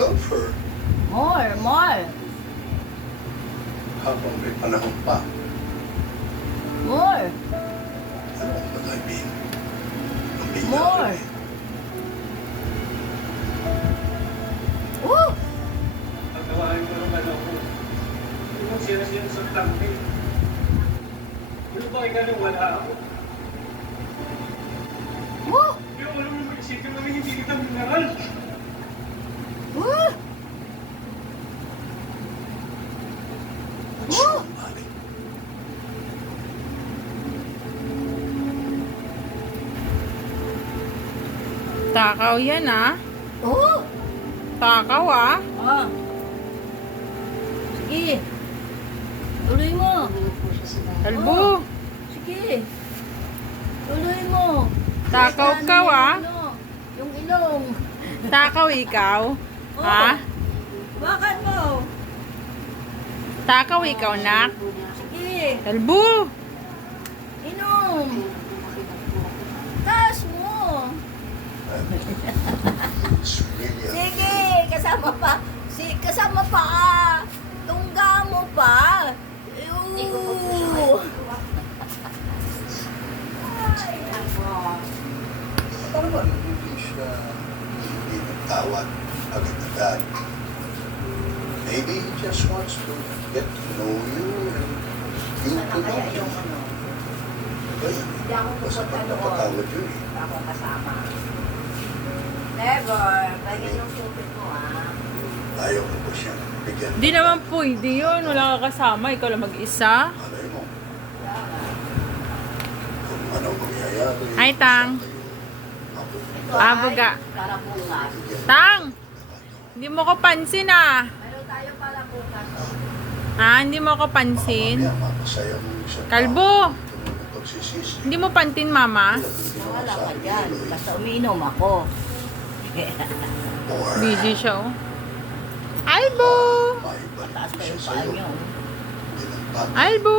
love her. More, more. Habang may panahon pa. More. Ano what I mean? Mamiga More. kami. Woo! Pagkawain ko ng ano ko. Yung siya sa tangke. Ano ba ikaw wala ako? Woo! Pero alam mo mag-isipin namin hindi kita minahal. Woo! Woo! Balik. Takaw yan ah. Oh! Takaw ah. Ah. Sige. Tuloy mo. Kalbo. Sige. Tuloy mo. Takaw Kahit ka, ano ah. Yung ilong. Takaw ikaw. Oh. Ha? Bakit mo? Takaw ikaw, nak. Sige. Kalbo. Inom. Taas mo. It's really a Sige. Kasama pa. Kasama pa ah. Tungga mo pa. Ew. Baka naman hindi siya hindi nagtawad agad-agad. Maybe he just wants to get to know you and you to know him. Well, Hindi ako basta pupunta pag doon. napatawad yun eh. Hindi ako kasama. Never. Ganyan yung supit mo ah. Ayaw mo ba siyang bigyan? Hindi naman pwede yun. Wala ka kasama. Ikaw lang mag-isa. Malay mo. Kung anong mangyayari. Hi, Tang. Abuga. Karabungas. Tang! Hindi mo ko pansin ah. Meron tayo para bukas. Hindi mo ko pansin. Mamaya mapasaya mo yung isang Kalbo! tao. Ito mo ng pagsisisi. Hindi mo pantin, mama. Wala ka dyan. Basta umiinom ako. Or Busy siya oh. Albo! maibalik Taas pa siya yung paa sa'yo. niyo. Hindi ng bagay. Albo!